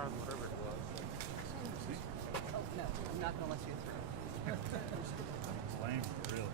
cars, whatever it was. Oh, no, I'm not going to let you through. It's lame, really.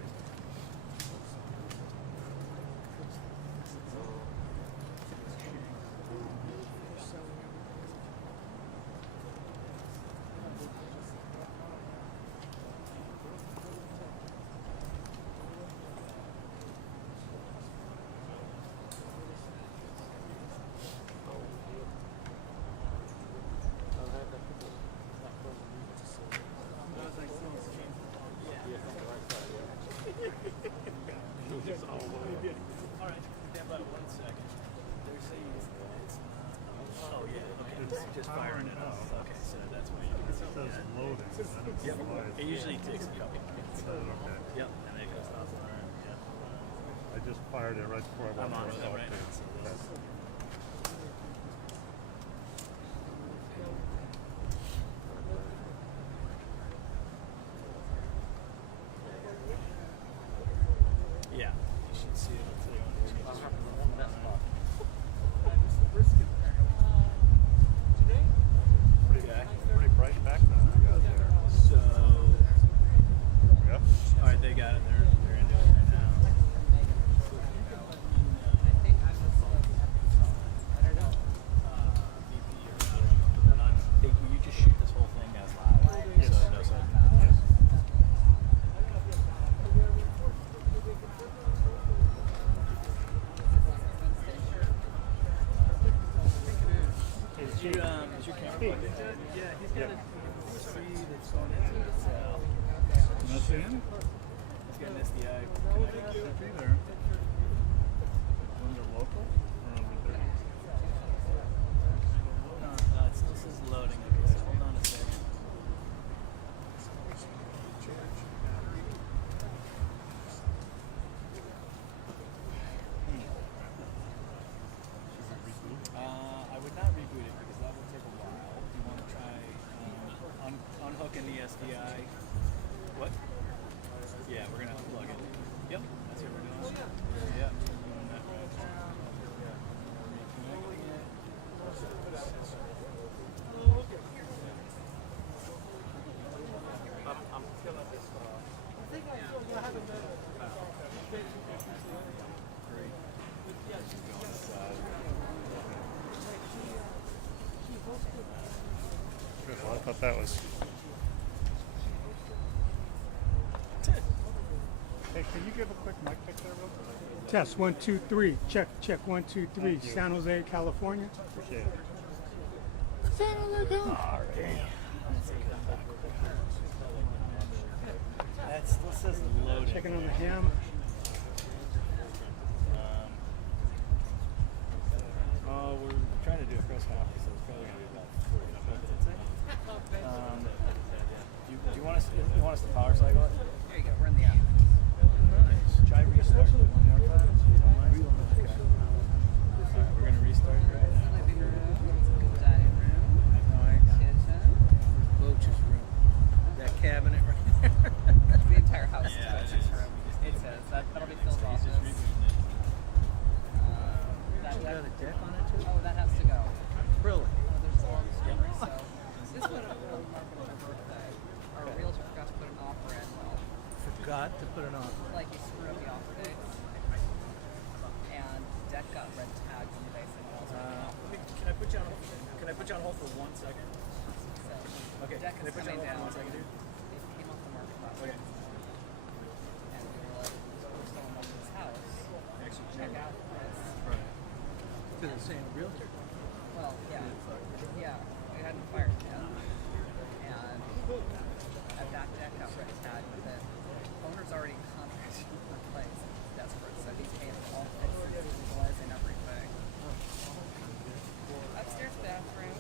Just firing it up. Okay, so that's why you can see It loading. Yep. It usually takes a couple minutes. Okay. Yep, and it goes off on. Yep. I just fired it right before I I'm on walked that out. right now. So this. Yeah, you should see it. Pretty bright back then I got there. So, Yep. all right, they got it. They're into it right now. I think I was, I don't know. VP or not. Hey, can you just shoot this whole thing as live? Yes. So it knows that. Yes. Is your camera plugged in? Yeah, he's got a C that's going into it. So That's in? he's got an SDI. Should be there. Under local? Or under 30? It still says loading. Okay, so hold on a second. I would not reboot it because that will take a while. You want to try unhooking the SDI. What? Yeah, we're gonna plug it. Yep, that's what we're doing. Yeah, doing that right. Reconnecting it. I'm killing this. Great. Just go inside. Good. Well, I thought that was. Hey, can you give a quick mic pick there, real quick? Test 1 2 3. Check 1 2 3. Thank you. San Jose, California. Appreciate it. San Jose, California. That still says loading. Checking on the ham. Oh, we're trying to do a press conference, so it's probably going to be about 45 minutes. Do you want us to power cycle it? There you go, we're in the app. Nice. Try restart it one more time. If you don't mind. Okay. All right, we're going to restart it right now. Living room, dining room, kitchen, Loach's room. That cabinet right there. the entire house. Yeah, is it is. room. It says that'll be Phil's He's office. just rebooting it. That You got deck. a deck on it too? Oh, that has to go. Really? Oh, there's a long story. So this would have been marked on my birthday. Our realtor forgot to put an offer in. Well, Forgot to put it on. like he screwed up the offer dates, and deck got red tagged on the basic. Can I put you on? Can I put you on hold for 1 second? Okay. Deck Can I is put you on coming hold down. for 1 second, dude? It came off the market last Okay. week, and we were like, we're still in this house. Actually, Check out this. Right. To the same realtor. Well, yeah, we hadn't fired yet, and that deck got red tagged with it. Owner's already contracted in place. He's desperate, so he's paying for all fixes, was and everything. Upstairs bathroom.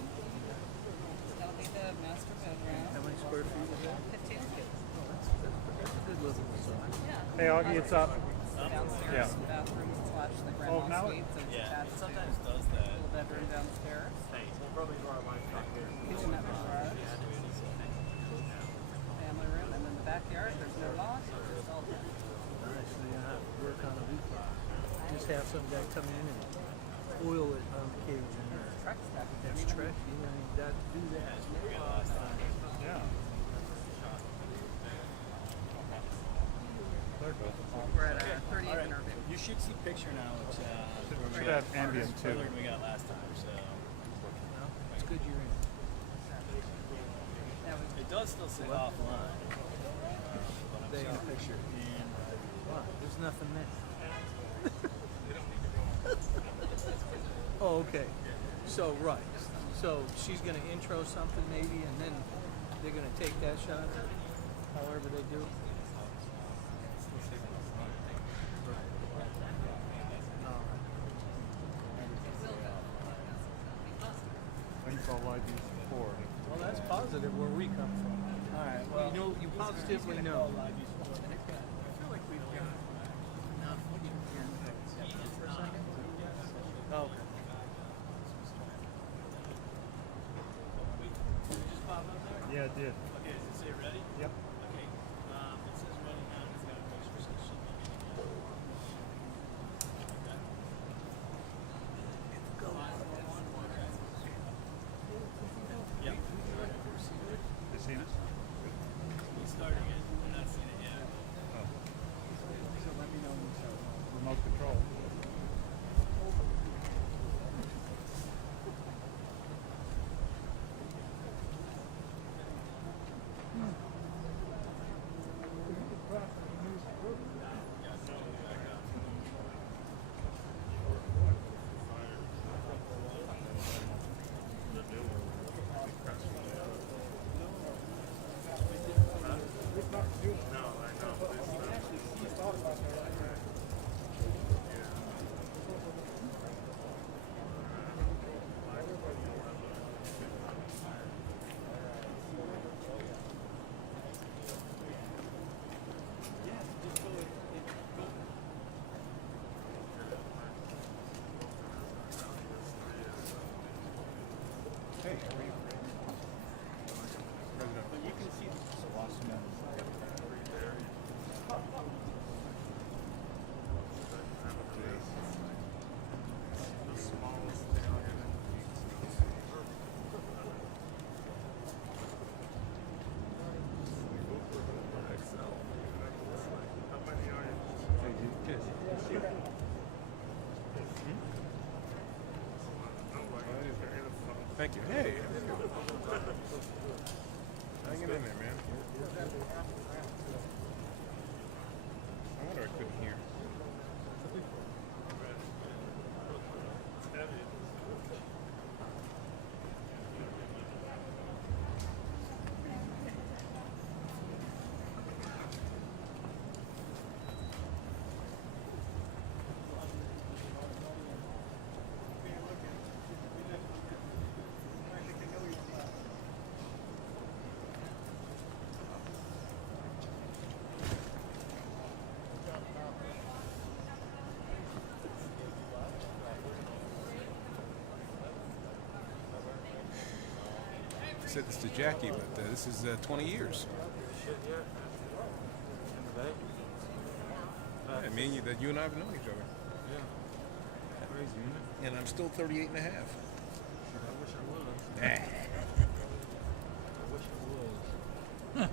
That'll be the master How bedroom. many square feet is that? 15 feet. That's a good little size. Yeah. Hey, Augie, it's up. Downstairs Yeah. bathroom slash the Oh, grandma now- suite. So it's Yeah, attached it to sometimes a does that. little bedroom downstairs. We'll probably do our live talk here. Kitchen that was garage. Family room, and then the backyard. There's no loft. It's just all done. Nice. So you don't have to work on a weekend. Just have some guy come in and oil it on occasion. Try practice that. That's tricky. You got to do that. Yeah. There it goes. We're at a 30th All right, interview. you should see picture now, which Should have ambient too. than we got last time. So Well, it's good you're in. That was it does still say offline, but I'm They seeing are. a picture in. Wow, there's nothing there. Oh, okay. So, right. So she's going to intro something maybe, and then they're going to take that shot, however they do. Thanks all live use before. Well, that's positive where we come from. All right. Well, You know, you positively know. I feel like we've got enough. For a second? Oh, okay. Just pop up there. Yeah, it did. Okay, does it say ready? Yep. Okay. It says ready now. It's got a picture, so it should be getting it. Okay. Go. Yep. You seen it? He's starting it. We're not seeing it yet. Oh. So let me know when you start. Remote control. Hey, how are you? President. But you can see Thank you. Hey. Hang it in there, man. I wonder I couldn't hear. I said this to Jackie, but this is 20 years. Shit, yeah. In the bay. I mean, you and I have known each other. Yeah. Crazy, isn't it? And I'm still 38 and a half. I wish I was. Nah. I wish I was.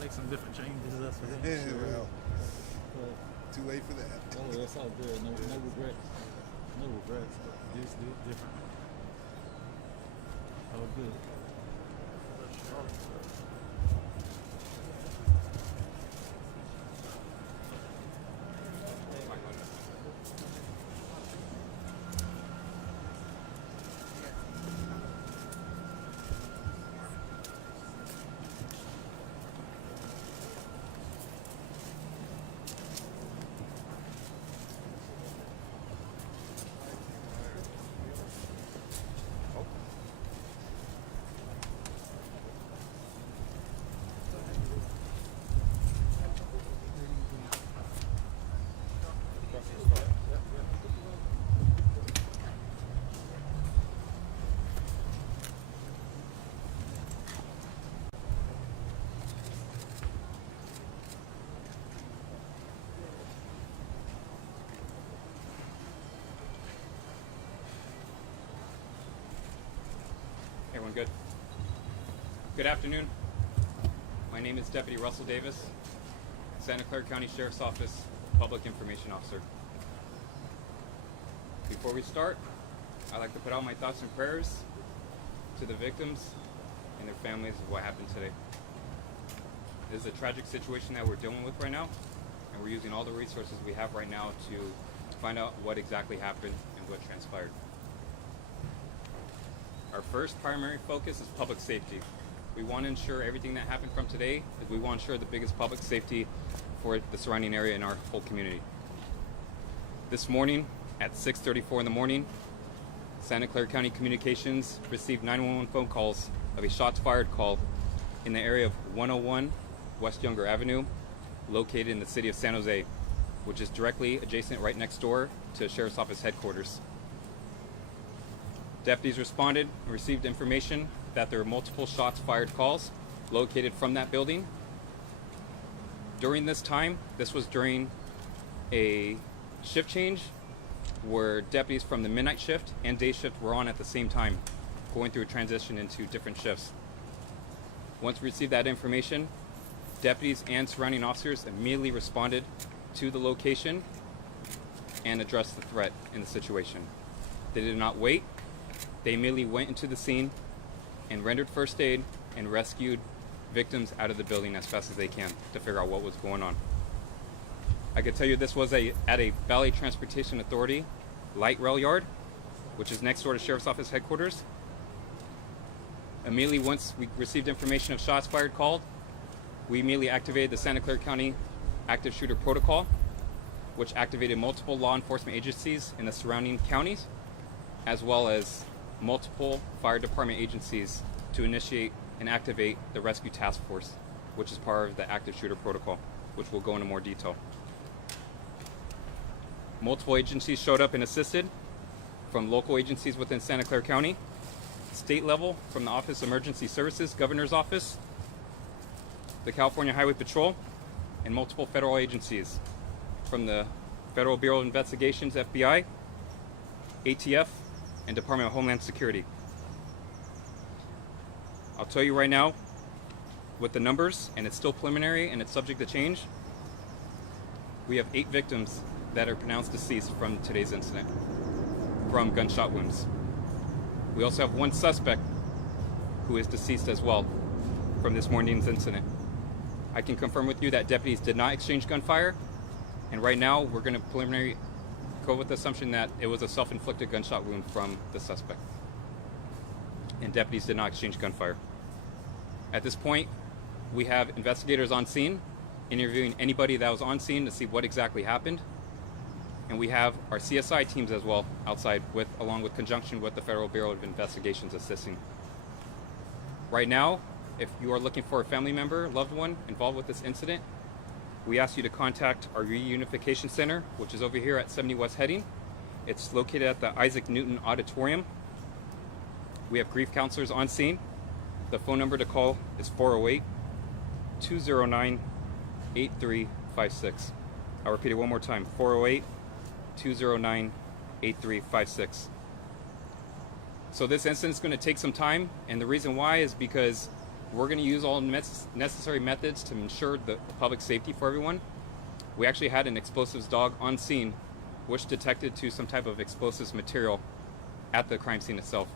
Make some different changes. That's for Yeah, them. well, too late for that. Oh, that's all good. No regrets. No regrets. This different. All good. good. Good afternoon. My name is Deputy Russell Davis, Santa Clara County Sheriff's Office Public Information Officer. Before we start, I'd like to put out my thoughts and prayers to the victims and their families of what happened today. This is a tragic situation that we're dealing with right now, and we're using all the resources we have right now to find out what exactly happened and what transpired. Our first primary focus is public safety. We want to ensure everything that happened from today, is we want to ensure the biggest public safety for the surrounding area and our whole community. This morning at 6:34 in the morning, Santa Clara County Communications received 911 phone calls of a shots fired call in the area of 101 West Younger Avenue, located in the city of San Jose, which is directly adjacent right next door to Sheriff's Office headquarters. Deputies responded and received information that there were multiple shots fired calls located from that building. During this time, this was during a shift change where deputies from the midnight shift and day shift were on at the same time, going through a transition into different shifts. Once we received that information, deputies and surrounding officers immediately responded to the location and addressed the threat in the situation. They did not wait. They immediately went into the scene and rendered first aid and rescued victims out of the building as fast as they can to figure out what was going on. I can tell you this was at a Valley Transportation Authority light rail yard, which is next door to Sheriff's Office headquarters. Immediately once we received information of shots fired called, we immediately activated the Santa Clara County Active Shooter Protocol, which activated multiple law enforcement agencies in the surrounding counties, as well as multiple fire department agencies to initiate and activate the Rescue Task Force, which is part of the Active Shooter Protocol, which we'll go into more detail. Multiple agencies showed up and assisted, from local agencies within Santa Clara County, state level from the Office of Emergency Services, Governor's Office, the California Highway Patrol, and multiple federal agencies from the Federal Bureau of Investigations, FBI, ATF, and Department of Homeland Security. I'll tell you right now, with the numbers, and it's still preliminary and it's subject to change, we have 8 victims that are pronounced deceased from today's incident, from gunshot wounds. We also have 1 suspect who is deceased as well from this morning's incident. I can confirm with you that deputies did not exchange gunfire, and right now we're going to preliminary go with the assumption that it was a self-inflicted gunshot wound from the suspect, and deputies did not exchange gunfire. At this point, we have investigators on scene interviewing anybody that was on scene to see what exactly happened, and we have our CSI teams as well outside, along with conjunction with the Federal Bureau of Investigations assisting. Right now, if you are looking for a family member, loved one involved with this incident, we ask you to contact our Reunification Center, which is over here at 70 West Heading. It's located at the Isaac Newton Auditorium. We have grief counselors on scene. The phone number to call is 408-209-8356. I'll repeat it one more time, 408-209-8356. So this incident is going to take some time, and the reason why is because we're going to use all necessary methods to ensure the public safety for everyone. We actually had an explosives dog on scene, which detected to some type of explosives material at the crime scene itself.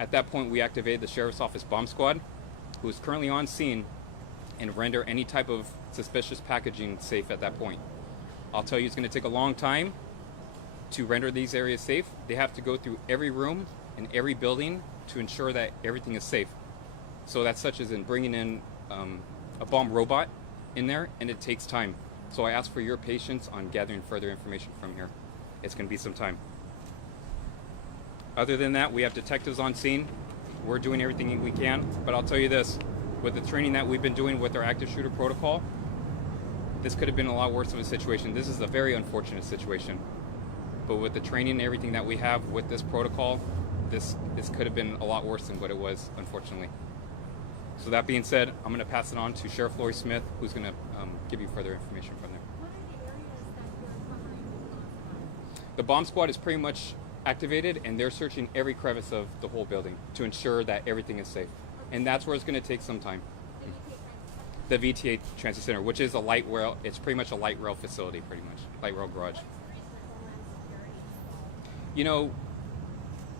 At that point, we activated the Sheriff's Office bomb squad, who is currently on scene and render any type of suspicious packaging safe at that point. I'll tell you, it's going to take a long time to render these areas safe. They have to go through every room and every building to ensure that everything is safe. So that's such as in bringing in a bomb robot in there, and it takes time. So I ask for your patience on gathering further information from here. It's going to be some time. Other than that, we have detectives on scene. We're doing everything we can, but I'll tell you this, with the training that we've been doing with our active shooter protocol, this could have been a lot worse of a situation. This is a very unfortunate situation. But with the training and everything that we have with this protocol, this could have been a lot worse than what it was, unfortunately. So that being said, I'm going to pass it on to Sheriff Lori Smith, who's going to give you further information from there. What are the areas that you're covering? The bomb squad is pretty much activated, and they're searching every crevice of the whole building to ensure that everything is safe. And that's where it's going to take some time. The VTA Transit Center, which is a light rail, it's pretty much a light rail facility, pretty much, light rail garage.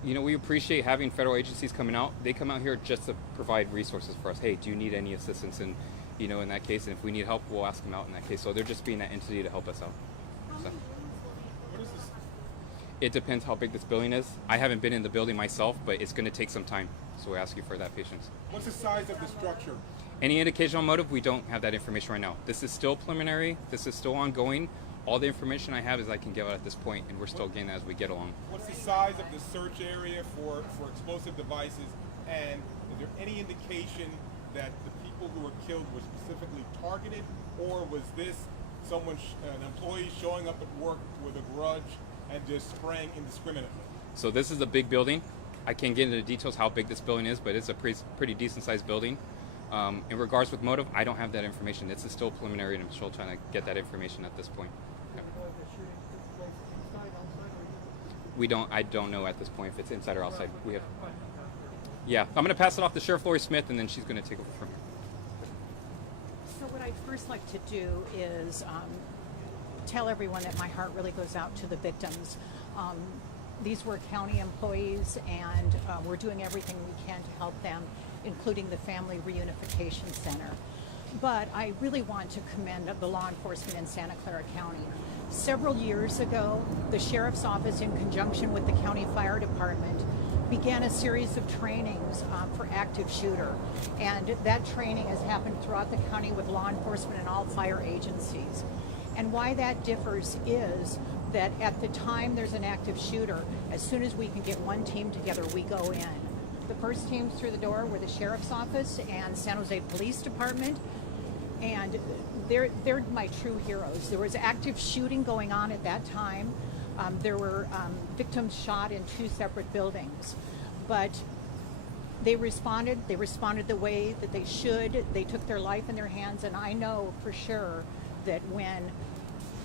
We appreciate having federal agencies coming out. They come out here just to provide resources for us. Hey, do you need any assistance in that case? And if we need help, we'll ask them out in that case. So they're just being that entity to help us out. So. What is this? It depends how big this building is. I haven't been in the building myself, but it's going to take some time. So we ask you for that patience. What's the size of the structure? Any indication on motive? We don't have that information right now. This is still preliminary. This is still ongoing. All the information I have is I can give out at this point, and we're still getting that as we get along. What's the size of the search area for explosive devices? And is there any indication that the people who were killed were specifically targeted, or was this an employee showing up at work with a grudge and just spraying indiscriminately? So this is a big building. I can't get into the details how big this building is, but it's a pretty decent-sized building. In regards with motive, I don't have that information. This is still preliminary, and I'm still trying to get that information at this point. I don't know at this point if it's inside or outside. Yeah, I'm going to pass it off to Sheriff Lori Smith, and then she's going to take over from here. So what I'd first like to do is tell everyone that my heart really goes out to the victims. These were county employees, and we're doing everything we can to help them, including the Family Reunification Center. But I really want to commend the law enforcement in Santa Clara County. Several years ago, the Sheriff's Office, in conjunction with the County Fire Department, began a series of trainings for active shooter. And that training has happened throughout the county with law enforcement and all fire agencies. And why that differs is that at the time there's an active shooter, as soon as we can get one team together, we go in. The first teams through the door were the Sheriff's Office and San Jose Police Department, and they're my true heroes. There was active shooting going on at that time. There were victims shot in 2 separate buildings, but they responded the way that they should. They took their life in their hands, and I know for sure that when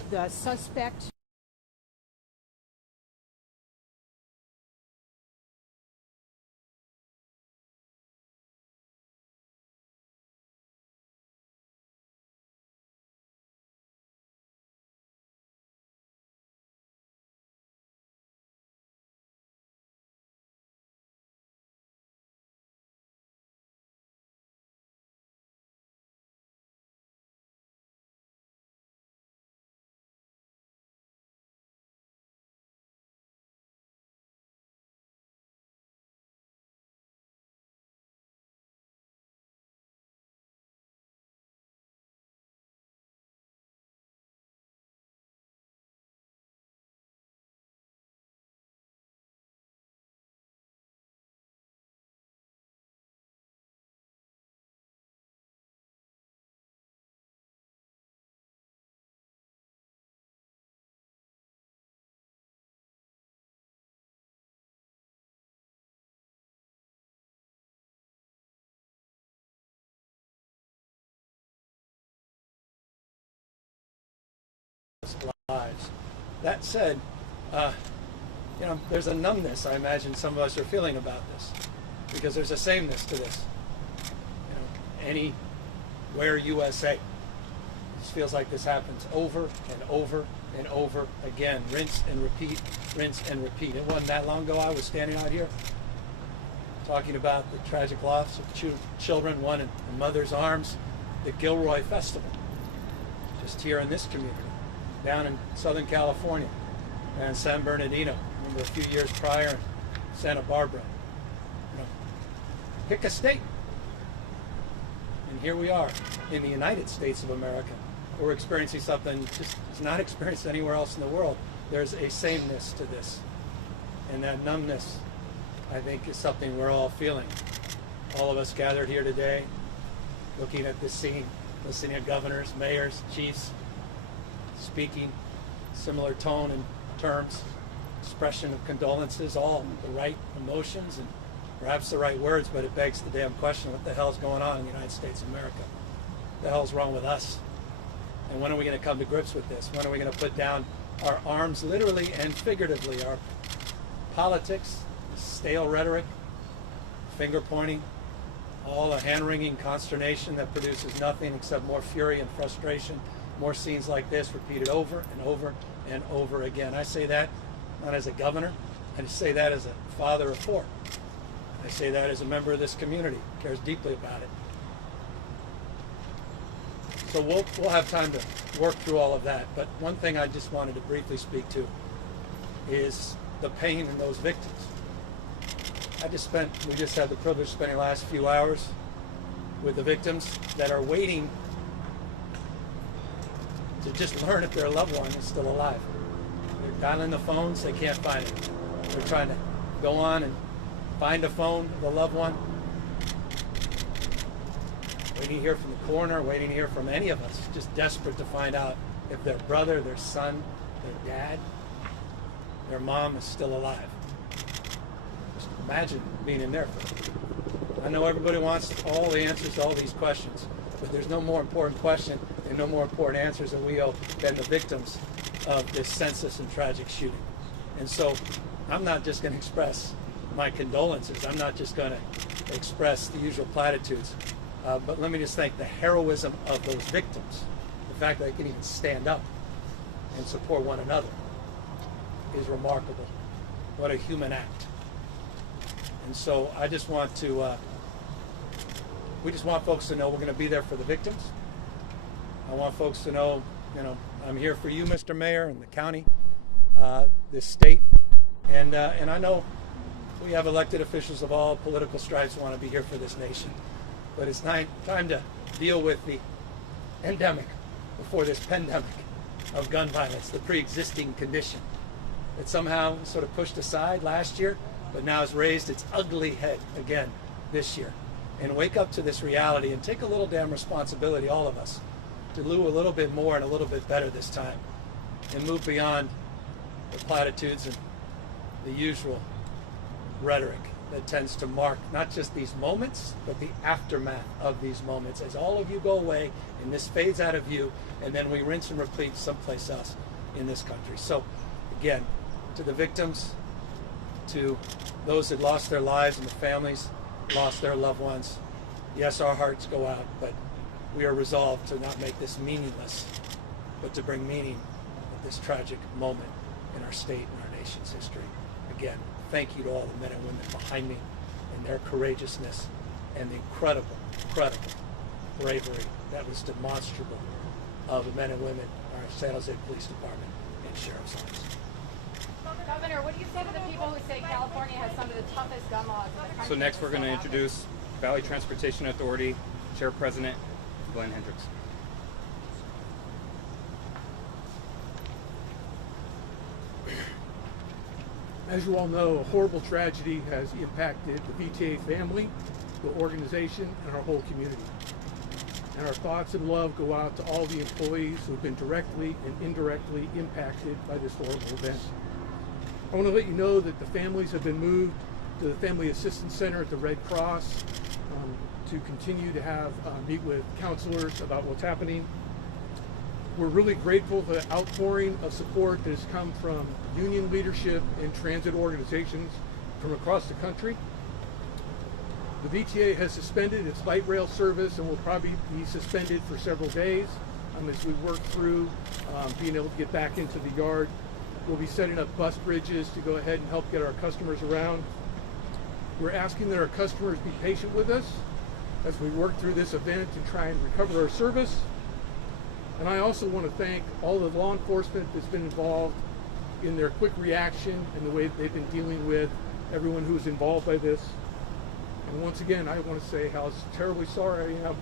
the suspect lives. That said, there's a numbness I imagine some of us are feeling about this, because there's a sameness to this. Anywhere USA, it feels like this happens over and over and over again. Rinse and repeat, rinse and repeat. It wasn't that long ago I was standing out here talking about the tragic loss of children, one in mother's arms, the Gilroy Festival, just here in this community, down in Southern California, and San Bernardino. I remember a few years prior in Santa Barbara. Pick a state. And here we are in the United States of America. We're experiencing something just it's not experienced anywhere else in the world. There's a sameness to this. And that numbness, I think, is something we're all feeling. All of us gathered here today, looking at this scene, listening to governors, mayors, chiefs, speaking similar tone and terms, expression of condolences, all the right emotions and perhaps the right words, but it begs the damn question, what the hell's going on in the United States of America? What the hell's wrong with us? And when are we going to come to grips with this? When are we going to put down our arms, literally and figuratively, our politics, stale rhetoric, finger pointing, all a hand-wringing consternation that produces nothing except more fury and frustration, more scenes like this repeated over and over and over again. I say that not as a governor, I just say that as a father of four. I say that as a member of this community, cares deeply about it. So we'll have time to work through all of that. But one thing I just wanted to briefly speak to is the pain in those victims. We just had the privilege of spending the last few hours with the victims that are waiting to just learn if their loved one is still alive. They're dialing the phones, they can't find it. They're trying to go on and find a phone of the loved one. Waiting to hear from the coroner, waiting to hear from any of us, just desperate to find out if their brother, their son, their dad, their mom is still alive. Just imagine being in there for them. I know everybody wants all the answers to all these questions, but there's no more important question and no more important answers that we owe than the victims of this senseless and tragic shooting. And so I'm not just going to express my condolences. I'm not just going to express the usual platitudes. But let me just thank the heroism of those victims. The fact that they can even stand up and support one another is remarkable. What a human act. And so I just want to, we just want folks to know we're going to be there for the victims. I want folks to know, I'm here for you, Mr. Mayor, and the county, this state. And I know we have elected officials of all political stripes who want to be here for this nation. But it's time to deal with the endemic before this pandemic of gun violence, the pre-existing condition that somehow sort of pushed aside last year, but now has raised its ugly head again this year. And wake up to this reality and take a little damn responsibility, all of us, to do a little bit more and a little bit better this time and move beyond the platitudes and the usual rhetoric that tends to mark not just these moments, but the aftermath of these moments as all of you go away and this fades out of view, and then we rinse and repeat someplace else in this country. So again, to the victims, to those that lost their lives and the families lost their loved ones, yes, our hearts go out, but we are resolved to not make this meaningless, but to bring meaning at this tragic moment in our state and our nation's history. Again, thank you to all the men and women behind me and their courageousness and the incredible bravery that was demonstrable of the men and women in our San Jose Police Department and Sheriff's Office. Governor, what do you say to the people who say California has some of the toughest gun laws in the country? So next we're going to introduce Valley Transportation Authority Chair President Glenn Hendricks. As you all know, a horrible tragedy has impacted the VTA family, the organization, and our whole community. And our thoughts and love go out to all the employees who have been directly and indirectly impacted by this horrible event. I want to let you know that the families have been moved to the Family Assistance Center at the Red Cross to continue to have meet with counselors about what's happening. We're really grateful for the outpouring of support that has come from union leadership and transit organizations from across the country. The VTA has suspended its light rail service and will probably be suspended for several days as we work through being able to get back into the yard. We'll be setting up bus bridges to go ahead and help get our customers around. We're asking that our customers be patient with us as we work through this event and try and recover our service. And I also want to thank all the law enforcement that's been involved in their quick reaction and the way that they've been dealing with everyone who's involved by this. And once again, I want to say how terribly sorry I am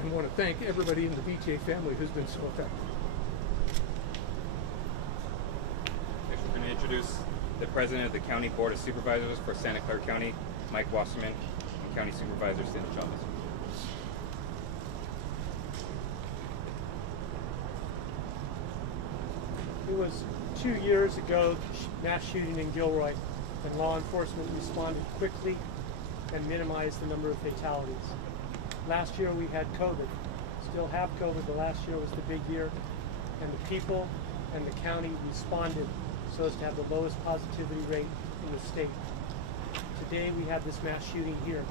and want to thank everybody in the VTA family who's been so affected. Next we're going to introduce the President of the County Board of Supervisors for Santa Clara County, Mike Wasserman, and County Supervisor Cindy Chavez. It was 2 years ago, mass shooting in Gilroy, and law enforcement responded quickly and minimized the number of fatalities. Last year we had COVID. Still have COVID, but last year was the big year, and the people and the county responded so as to have the lowest positivity rate in the state. Today we had this mass shooting here,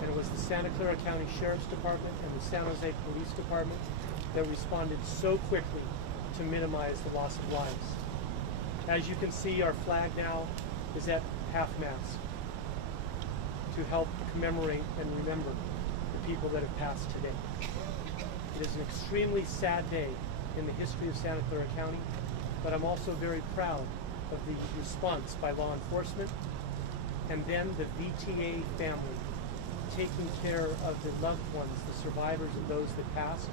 and it was the Santa Clara County Sheriff's Department and the San Jose Police Department that responded so quickly to minimize the loss of lives. As you can see, our flag now is at half-mast to help commemorate and remember the people that have passed today. It is an extremely sad day in the history of Santa Clara County, but I'm also very proud of the response by law enforcement and then the VTA family taking care of the loved ones, the survivors of those that passed,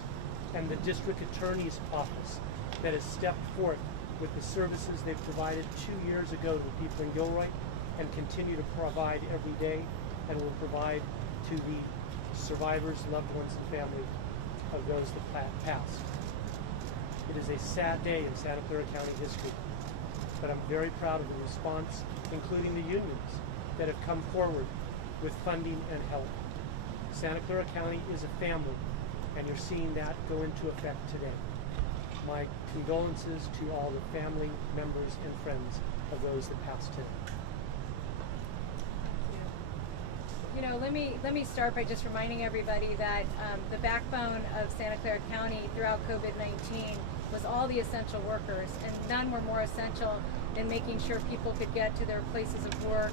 and the district attorney's office that has stepped forth with the services they provided 2 years ago to the people in Gilroy and continue to provide every day and will provide to the survivors, loved ones, and family of those that passed. It is a sad day in Santa Clara County history, but I'm very proud of the response, including the unions that have come forward with funding and help. Santa Clara County is a family, and you're seeing that go into effect today. My condolences to all the family members and friends of those that passed today. You know, let me start by just reminding everybody that the backbone of Santa Clara County throughout COVID-19 was all the essential workers, and none were more essential than making sure people could get to their places of work.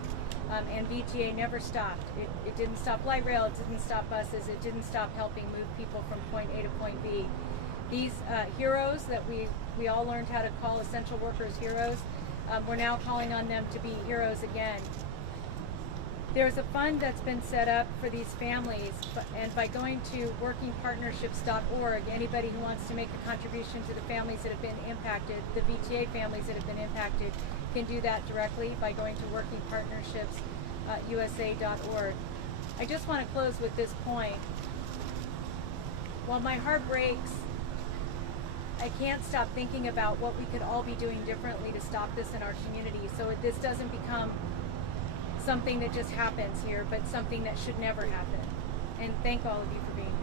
And VTA never stopped. It didn't stop light rail, it didn't stop buses, it didn't stop helping move people from point A to point B. These heroes that we all learned how to call essential workers heroes, we're now calling on them to be heroes again. There's a fund that's been set up for these families, and by going to workingpartnerships.org, anybody who wants to make a contribution to the families that have been impacted, the VTA families that have been impacted, can do that directly by going to workingpartnerships.usa.org. I just want to close with this point. While my heart breaks, I can't stop thinking about what we could all be doing differently to stop this in our community, so this doesn't become something that just happens here, but something that should never happen. And thank all of you for being here.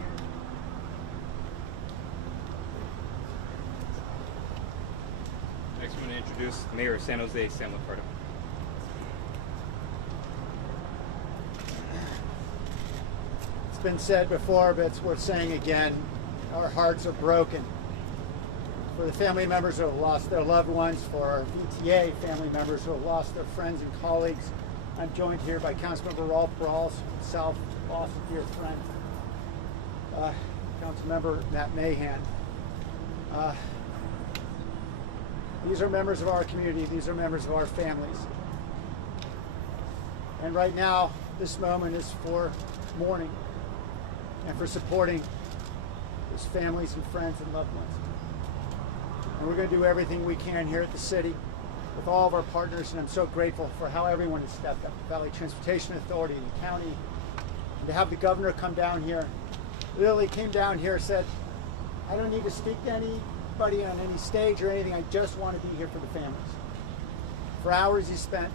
Next, I'm going to introduce Mayor of San Jose, Sam Licardo. It's been said before, but it's worth saying again. Our hearts are broken for the family members who have lost their loved ones, for our VTA family members who have lost their friends and colleagues. I'm joined here by Councilmember Rolf Brawls, South Boston, dear friend, Councilmember Matt Mahan. These are members of our community. These are members of our families. And right now, this moment is for mourning and for supporting those families and friends and loved ones. And we're going to do everything we can here at the city with all of our partners, and I'm so grateful for how everyone has stepped up. The Valley Transportation Authority and the county, and to have the governor come down here. Literally came down here and said, I don't need to speak to anybody on any stage or anything, I just want to be here for the families. For hours he spent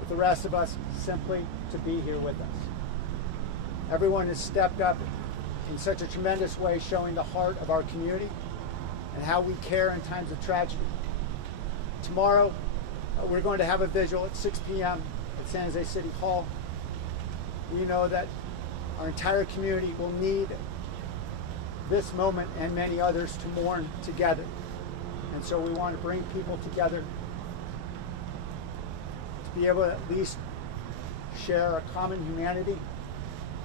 with the rest of us simply to be here with us. Everyone has stepped up in such a tremendous way, showing the heart of our community and how we care in times of tragedy. Tomorrow, we're going to have a vigil at 6 p.m. at San Jose City Hall. We know that our entire community will need this moment and many others to mourn together. And so we want to bring people together to be able to at least share a common humanity,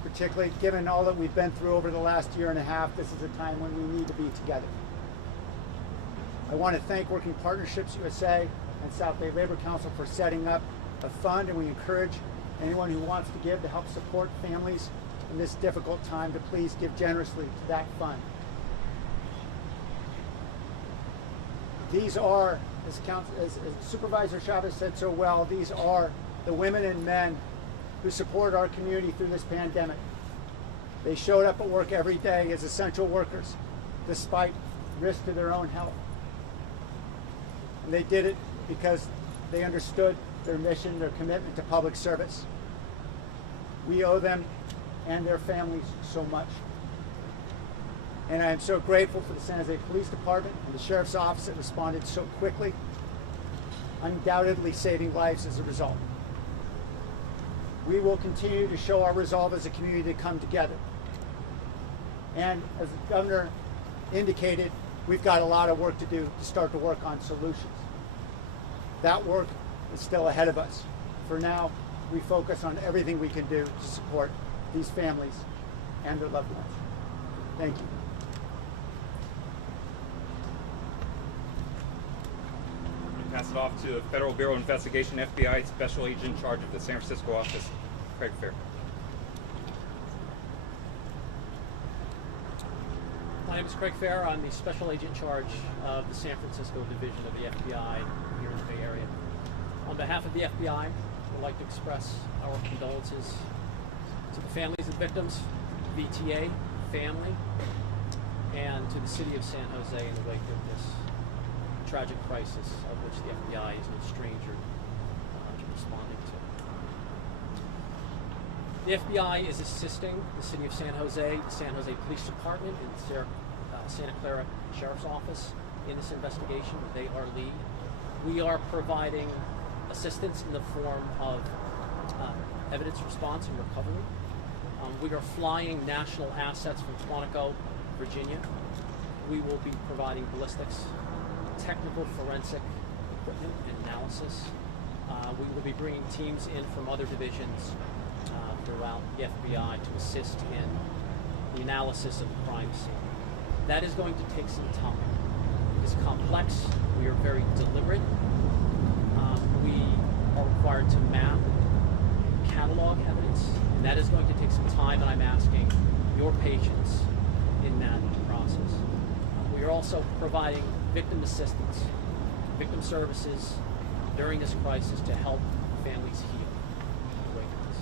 particularly given all that we've been through over the last year and a half. This is a time when we need to be together. I want to thank Working Partnerships USA and South Bay Labor Council for setting up a fund, and we encourage anyone who wants to give to help support families in this difficult time to please give generously to that fund. These are, as Supervisor Chavez said so well, these are the women and men who support our community through this pandemic. They showed up at work every day as essential workers, despite risk to their own health. And they did it because they understood their mission, their commitment to public service. We owe them and their families so much. And I am so grateful for the San Jose Police Department and the Sheriff's Office that responded so quickly. undoubtedly saving lives as a result. We will continue to show our resolve as a community to come together. And as the governor indicated, we've got a lot of work to do to start to work on solutions. That work is still ahead of us. For now, we focus on everything we can do to support these families and their loved ones. Thank you. Pass it off to Federal Bureau of Investigation, FBI Special Agent in charge of the San Francisco office, Craig Fair. My name is Craig Fair. I'm the Special Agent in charge of the San Francisco Division of the FBI here in the Bay Area. On behalf of the FBI, we'd like to express our condolences to the families of victims, VTA, family, and to the city of San Jose in the wake of this tragic crisis of which the FBI is no stranger to responding to. The FBI is assisting the city of San Jose, the San Jose Police Department, and the Santa Clara Sheriff's Office in this investigation. They are lead. We are providing assistance in the form of evidence response and recovery. We are flying national assets from Quantico, Virginia. We will be providing ballistics, technical forensic equipment and analysis. We will be bringing teams in from other divisions throughout the FBI to assist in the analysis of the crime scene. That is going to take some time. It is complex. We are very deliberate. We are required to map, catalog evidence, and that is going to take some time, and I'm asking your patience in that process. We are also providing victim assistance, victim services during this crisis to help families heal in the wake of this.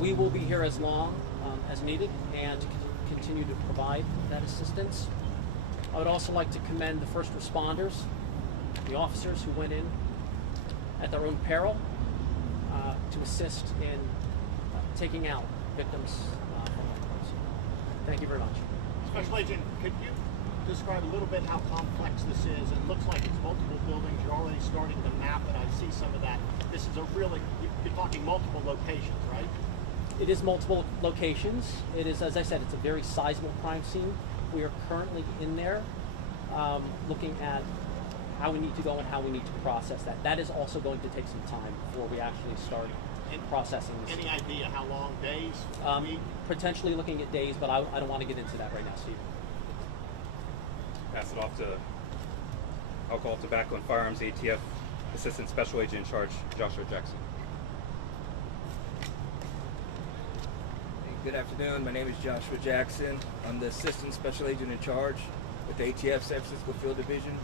We will be here as long as needed and continue to provide that assistance. I would also like to commend the first responders, the officers who went in at their own peril to assist in taking out victims from our homes. Thank you very much. Special Agent, could you describe a little bit how complex this is? It looks like it's multiple buildings. You're already starting to map it. I see some of that. This is a really, you're talking multiple locations, right? It is multiple locations. It is, as I said, it's a very sizable crime scene. We are currently in there looking at how we need to go and how we need to process that. That is also going to take some time before we actually start processing this. Any idea how long? Days? Weeks? Potentially looking at days, but I don't want to get into that right now, Steve. Pass it off to Alcohol, Tobacco, and Firearms ATF Assistant Special Agent in charge, Joshua Jackson. Good afternoon. My name is Joshua Jackson. I'm the Assistant Special Agent in charge with the ATF San Francisco Field Division.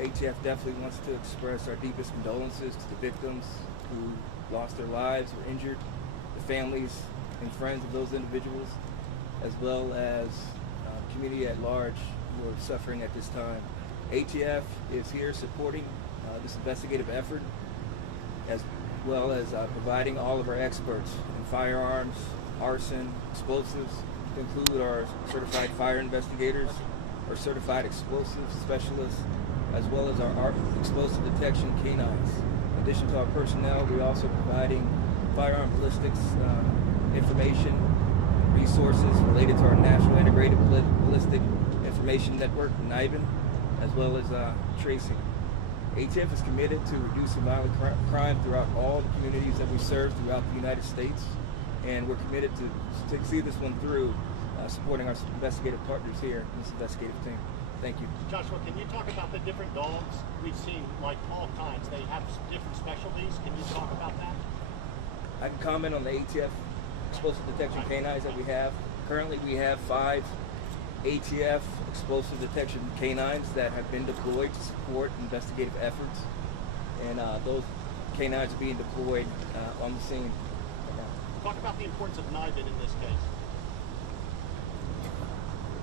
ATF definitely wants to express our deepest condolences to the victims who lost their lives or injured, the families and friends of those individuals, as well as community at large who are suffering at this time. ATF is here supporting this investigative effort, as well as providing all of our experts in firearms, arson, explosives, to include our certified fire investigators, our certified explosives specialists, as well as our explosive detection canines. In addition to our personnel, we're also providing firearm ballistics information, resources related to our National Integrated Ballistic Information Network, NIBIN, as well as tracing. ATF is committed to reducing violent crime throughout all the communities that we serve throughout the United States, and we're committed to see this one through, supporting our investigative partners here in this investigative team. Thank you. Joshua, can you talk about the different dogs? We've seen like all kinds. They have different specialties. Can you talk about that? I can comment on the ATF explosive detection canines that we have. Currently we have 5 ATF explosive detection canines that have been deployed to support investigative efforts, and those canines are being deployed on the scene right now. Talk about the importance of NIBIN in this case.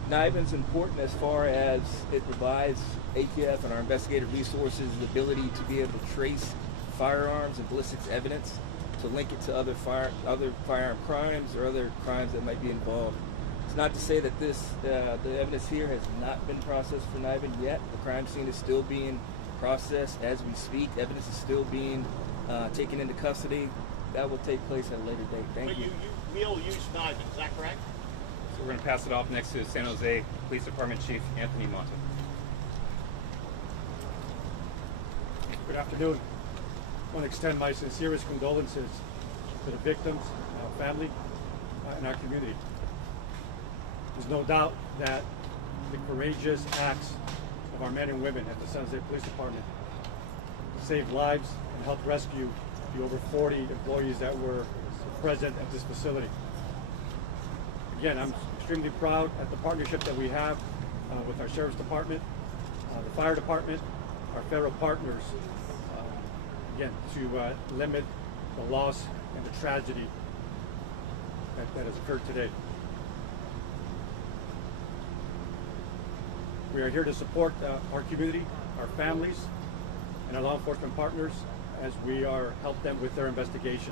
NIBIN's important as far as it provides ATF and our investigative resources the ability to be able to trace firearms and ballistics evidence, to link it to other firearm crimes or other crimes that might be involved. It's not to say that the evidence here has not been processed for Niven yet. The crime scene is still being processed as we speak. Evidence is still being taken into custody. That will take place at a later date. Thank you. But you will use Niven, is that correct? So we're going to pass it off next to San Jose Police Department Chief Anthony Monta. Good afternoon. I want to extend my sincerest condolences to the victims, family, and our community. There's no doubt that the courageous acts of our men and women at the San Jose Police Department saved lives and helped rescue the over 40 employees that were present at this facility. Again, I'm extremely proud at the partnership that we have with our Sheriff's Department, the Fire Department, our federal partners, again, to limit the loss and the tragedy that has occurred today. We are here to support our community, our families, and our law enforcement partners as we help them with their investigation.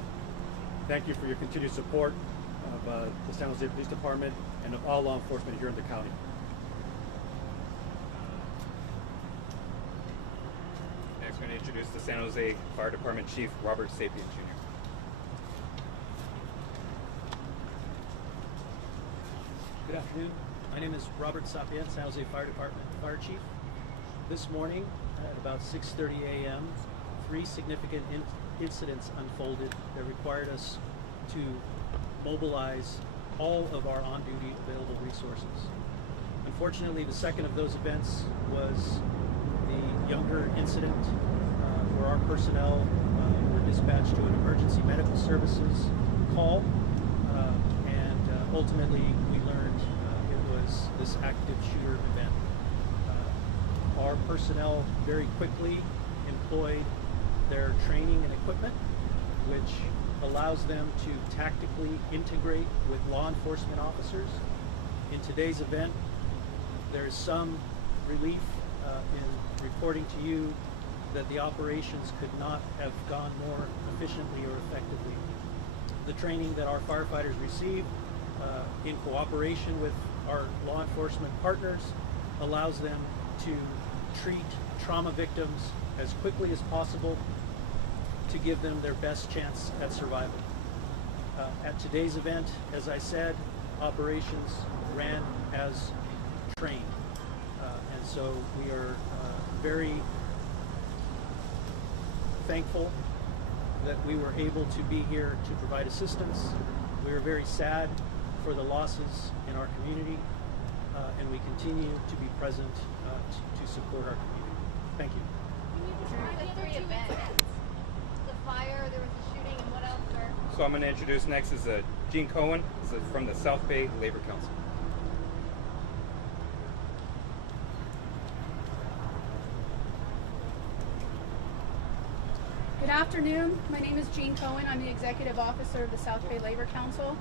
Thank you for your continued support of the San Jose Police Department and of all law enforcement here in the county. Next, we're going to introduce the San Jose Fire Department Chief Robert Sapien Jr. Good afternoon. My name is Robert Sapien, San Jose Fire Department Fire Chief. This morning at about 6:30 a.m., 3 significant incidents unfolded that required us to mobilize all of our on-duty available resources. Unfortunately, the second of those events was the younger incident where our personnel were dispatched to an emergency medical services call, and ultimately we learned it was this active shooter event. Our personnel very quickly employed their training and equipment, which allows them to tactically integrate with law enforcement officers. In today's event, there is some relief in reporting to you that the operations could not have gone more efficiently or effectively. The training that our firefighters receive in cooperation with our law enforcement partners allows them to treat trauma victims as quickly as possible to give them their best chance at survival. At today's event, as I said, operations ran as trained. And so we are very thankful that we were able to be here to provide assistance. We are very sad for the losses in our community, and we continue to be present to support our community. Thank you. Can you describe the 3 events? The fire, there was a shooting, and what else, sir? So I'm going to introduce next is Gene Cohen from the South Bay Labor Council. Good afternoon. My name is Jean Cohen. I'm the Executive Officer of the South Bay Labor Council.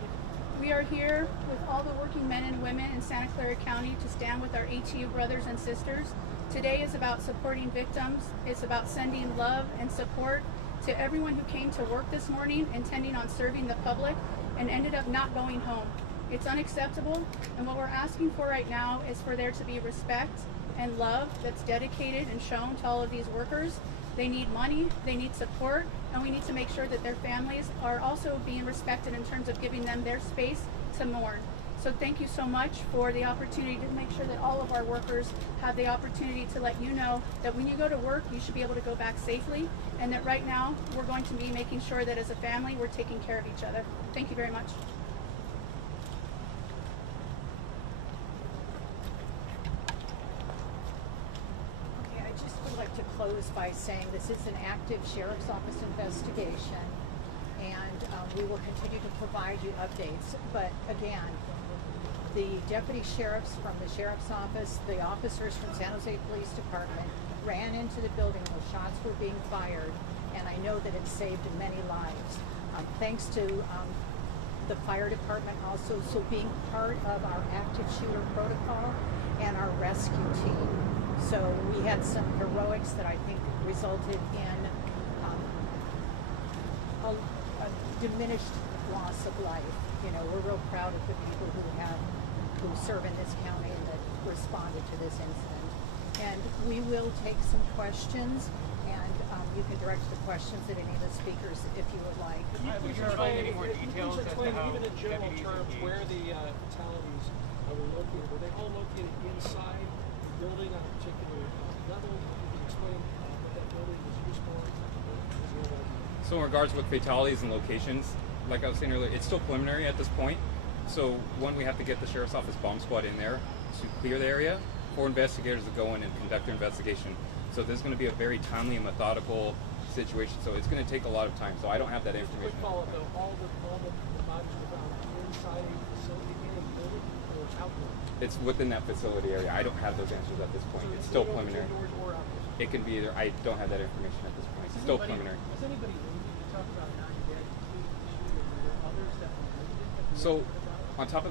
We are here with all the working men and women in Santa Clara County to stand with our ATU brothers and sisters. Today is about supporting victims. It's about sending love and support to everyone who came to work this morning intending on serving the public and ended up not going home. It's unacceptable, and what we're asking for right now is for there to be respect and love that's dedicated and shown to all of these workers. They need money, they need support, and we need to make sure that their families are also being respected in terms of giving them their space to mourn. So thank you so much for the opportunity to make sure that all of our workers have the opportunity to let you know that when you go to work, you should be able to go back safely, and that right now we're going to be making sure that as a family we're taking care of each other. Thank you very much. Okay, I just would like to close by saying this is an active Sheriff's Office investigation, and we will continue to provide you updates. But again, the deputy sheriffs from the Sheriff's Office, the officers from San Jose Police Department ran into the building while shots were being fired, and I know that it saved many lives. Thanks to the fire department also being part of our active shooter protocol and our rescue team. So we had some heroics that I think resulted in a diminished loss of life. You know, we're real proud of the people who have who serve in this county and that responded to this incident. And we will take some questions, and you can direct the questions at any of the speakers if you would like. Would you explain any more details as to how, even in general terms, where the fatalities were located? Were they all located inside the building on a particular level? Can you explain what that building was used for? So in regards with fatalities and locations, like I was saying earlier, it's still preliminary at this point. So one, we have to get the Sheriff's Office bomb squad in there to clear the area for investigators to go in and conduct their investigation. So this is going to be a very timely and methodical situation. So it's going to take a lot of time. So I don't have that information. Quick follow-up though, all the bodies were found inside a facility in a building or outdoor? It's within that facility area. I don't have those answers at this point. It's still preliminary. It can be either. I don't have that information at this point. It's still preliminary. Was anybody wounded? You talked about 9 dead, 2 shooting. Were there others that were wounded? So on top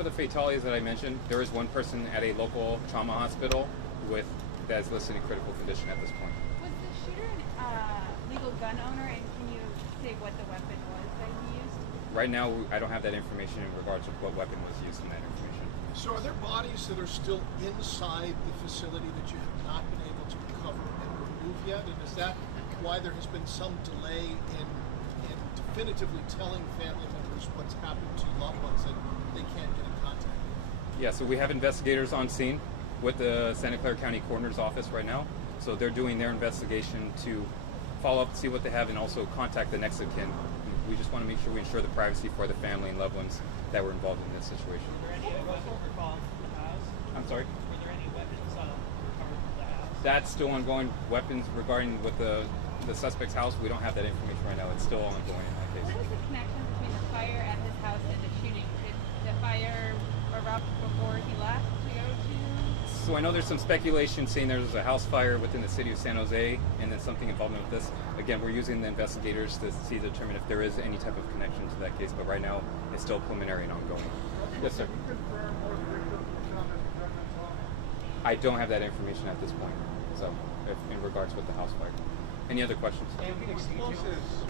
of the fatalities that I mentioned, there is one person at a local trauma hospital that is listed in critical condition at this point. Was the shooter a legal gun owner, and can you say what the weapon was that he used? Right now, I don't have that information in regards to what weapon was used in that information. So are there bodies that are still inside the facility that you have not been able to recover and remove yet? And is that why there has been some delay in definitively telling family members what's happened to loved ones that they can't get in contact with? Yeah, so we have investigators on scene with the Santa Clara County Coroner's Office right now. So they're doing their investigation to follow up, see what they have, and also contact the next of kin. We just want to make sure we ensure the privacy for the family and loved ones that were involved in this situation. Were there any weapons recovered from the house? I'm sorry? Were there any weapons recovered from the house? That's still ongoing. Weapons regarding with the suspect's house, we don't have that information right now. It's still ongoing in that case. What was the connection between the fire at his house and the shooting? Did the fire erupt before he left to go to? So I know there's some speculation saying there's a house fire within the city of San Jose and then something involvement with this. Again, we're using the investigators to determine if there is any type of connection to that case, but right now it's still preliminary and ongoing. Yes, sir. I don't have that information at this point, so in regards with the house fire. Any other questions? And explosives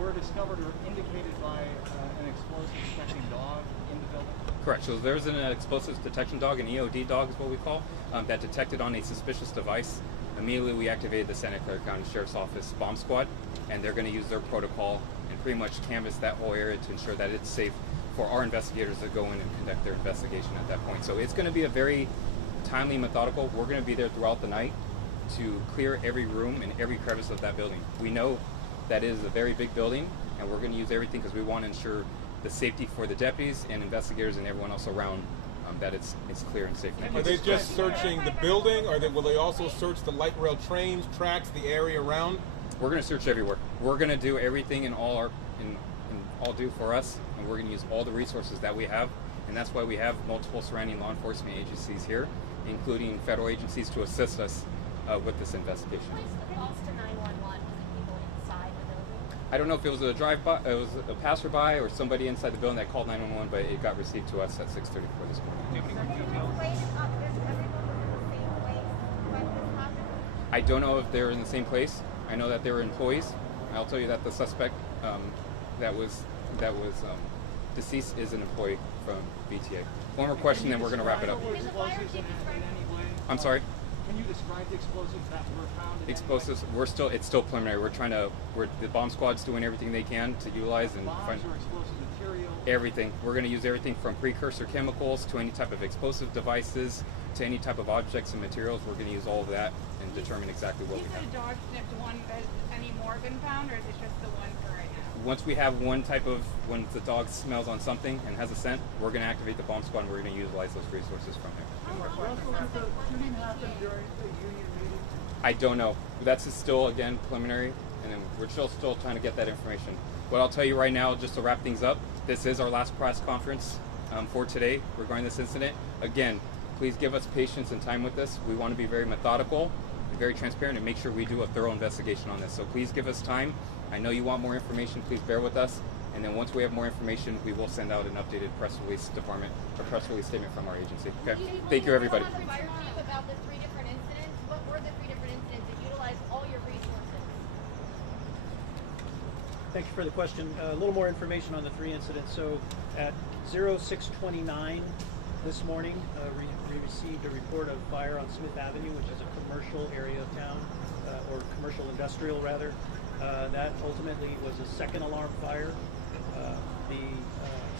were discovered or indicated by an explosive detecting dog in the building? Correct. So there's an explosives detection dog, an EOD dog is what we call, that detected on a suspicious device. Immediately we activated the Santa Clara County Sheriff's Office bomb squad, and they're going to use their protocol and pretty much canvass that whole area to ensure that it's safe for our investigators to go in and conduct their investigation at that point. So it's going to be a very timely, methodical. We're going to be there throughout the night to clear every room and every crevice of that building. We know that is a very big building, and we're going to use everything because we want to ensure the safety for the deputies and investigators and everyone else around, that it's clear and safe. Are they just searching the building, or will they also search the light rail trains, tracks, the area around? We're going to search everywhere. We're going to do everything in all due for us, and we're going to use all the resources that we have, and that's why we have multiple surrounding law enforcement agencies here, including federal agencies, to assist us with this investigation. Calls to 911, was it people inside the building? I don't know if it was a drive-by, it was a passerby, or somebody inside the building that called 911, but it got received to us at 6:34 this morning. I don't know if they're in the same place. I know that they were employees. I'll tell you that the suspect that was deceased is an employee from BTA. One more question, then we're going to wrap it up. I'm sorry? Can you describe the explosives that were found? Explosives, it's still preliminary. The bomb squad's doing everything they can to utilize and find Bombs or explosive material? everything. We're going to use everything from precursor chemicals to any type of explosive devices to any type of objects and materials. We're going to use all of that and determine exactly what we have. You said a dog sniffed one. Has any more been found, or is it just the one for right now? Once we have when the dog smells on something and has a scent, we're going to activate the bomb squad and we're going to utilize those resources from there. I don't know. That's still, again, preliminary, and then we're still trying to get that information. What I'll tell you right now, just to wrap things up, this is our last press conference for today regarding this incident. Again, please give us patience and time with this. We want to be very methodical and very transparent and make sure we do a thorough investigation on this. So please give us time. I know you want more information. Please bear with us. And then once we have more information, we will send out an updated press release statement from our agency. Okay? Thank you, everybody. About the 3 different incidents, what were the 3 different incidents that utilized all your resources? Thank you for the question. A little more information on the 3 incidents. So at 0629, This morning, we received a report of fire on Smith Avenue, which is a commercial area of town, or commercial industrial rather. That ultimately was a second alarm fire. The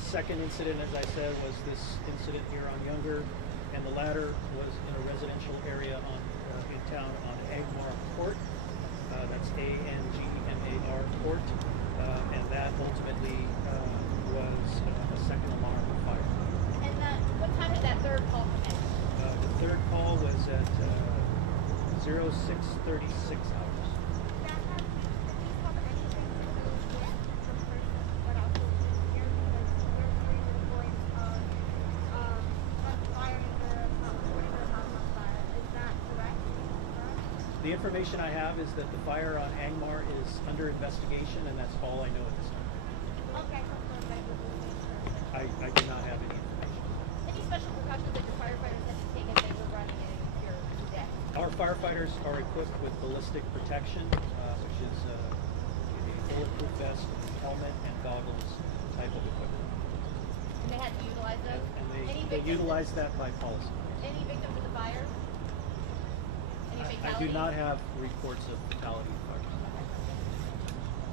second incident, as I said, was this incident here on Younger, and the latter was in a residential area in town on Angmar Court. That's A-N-G-M-A-R Court, and that ultimately was a second alarm fire. And what time did that third call come in? The third call was at 06:36 hours. The information I have is that the fire on Angmar is under investigation, and that's all I know at this time. Okay. I do not have any information. Any special precautions that your firefighters had to take as they were running your day? Our firefighters are equipped with ballistic protection, which is a bulletproof vest, helmet, and goggles type of equipment. And they had to utilize those? And they utilize that by policy. Any victims of the fire? I do not have reports of fatality in fire.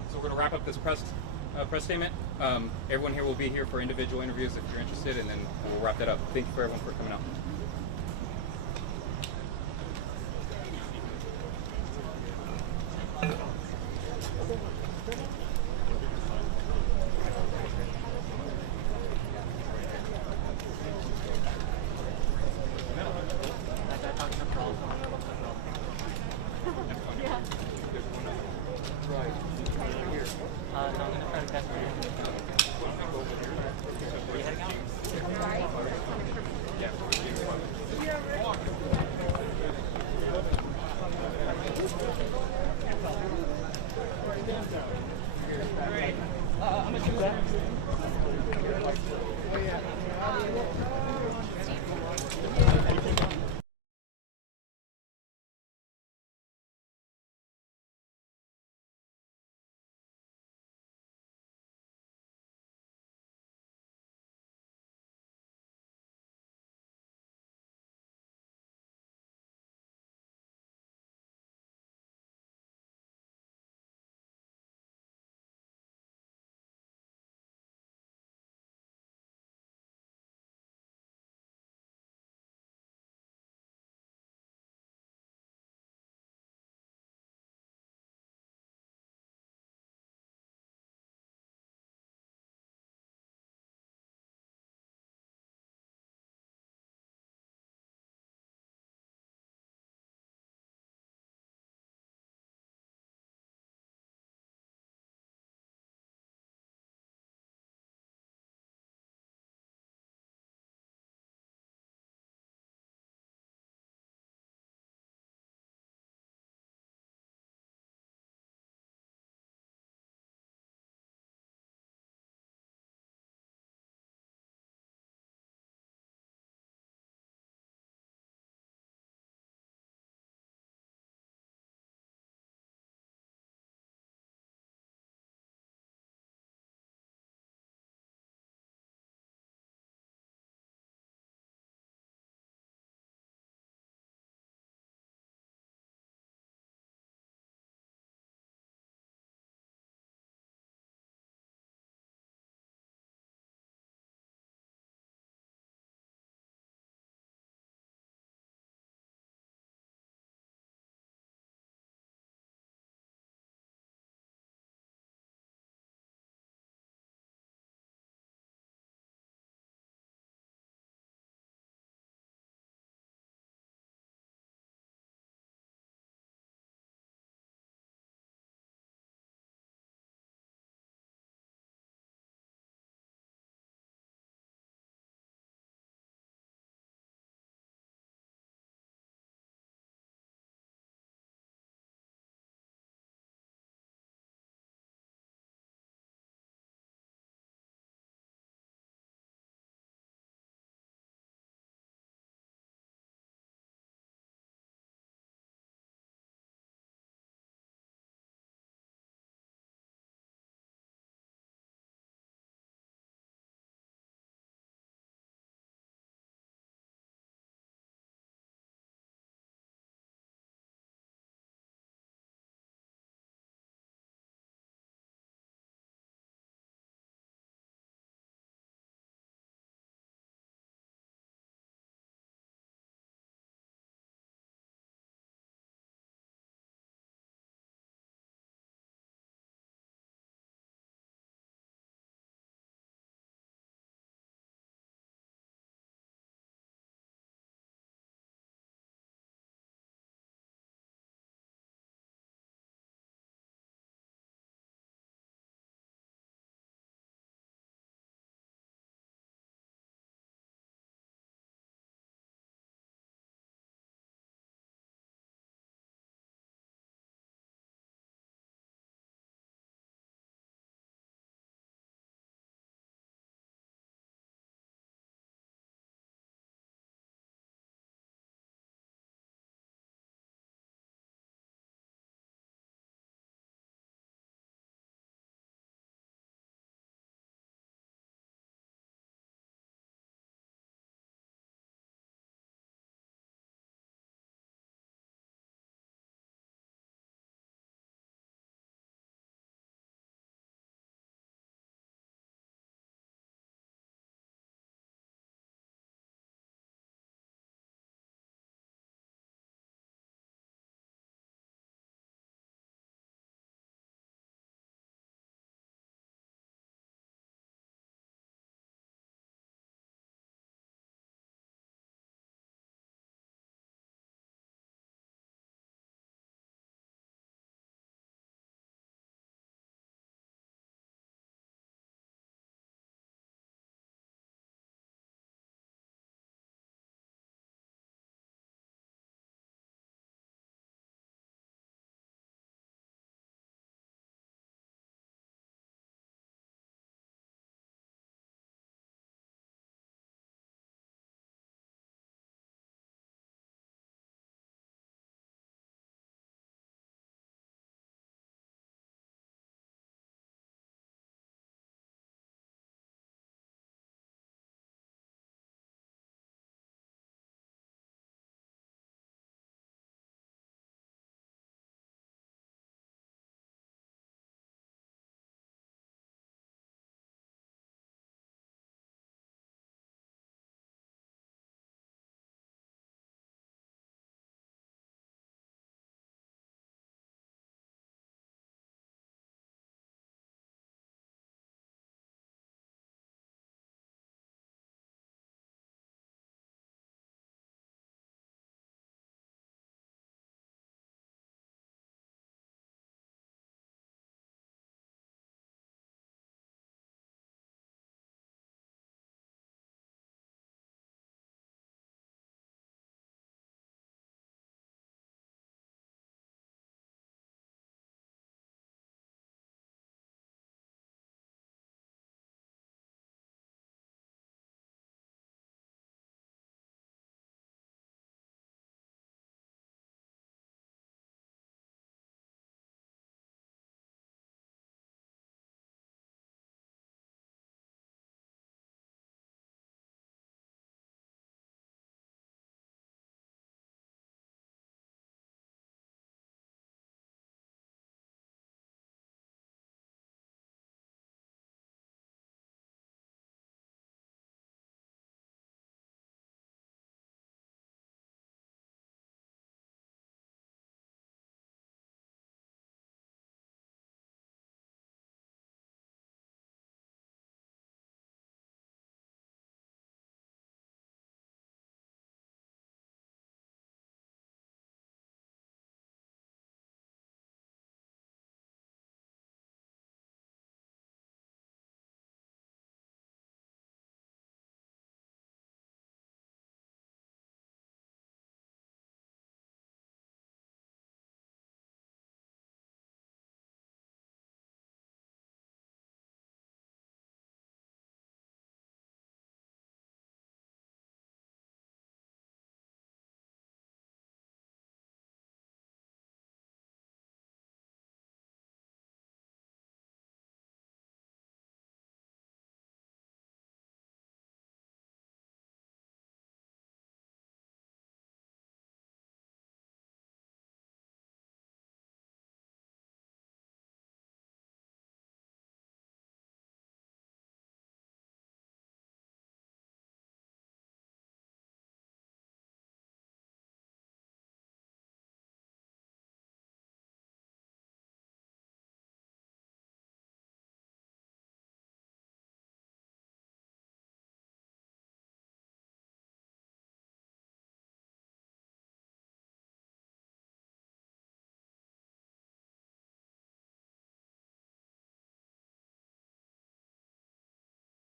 So we're going to wrap up this press statement. Everyone here will be here for individual interviews if you're interested, and then we'll wrap that up. Thank you for everyone for coming out. No, I'm going to try to catch my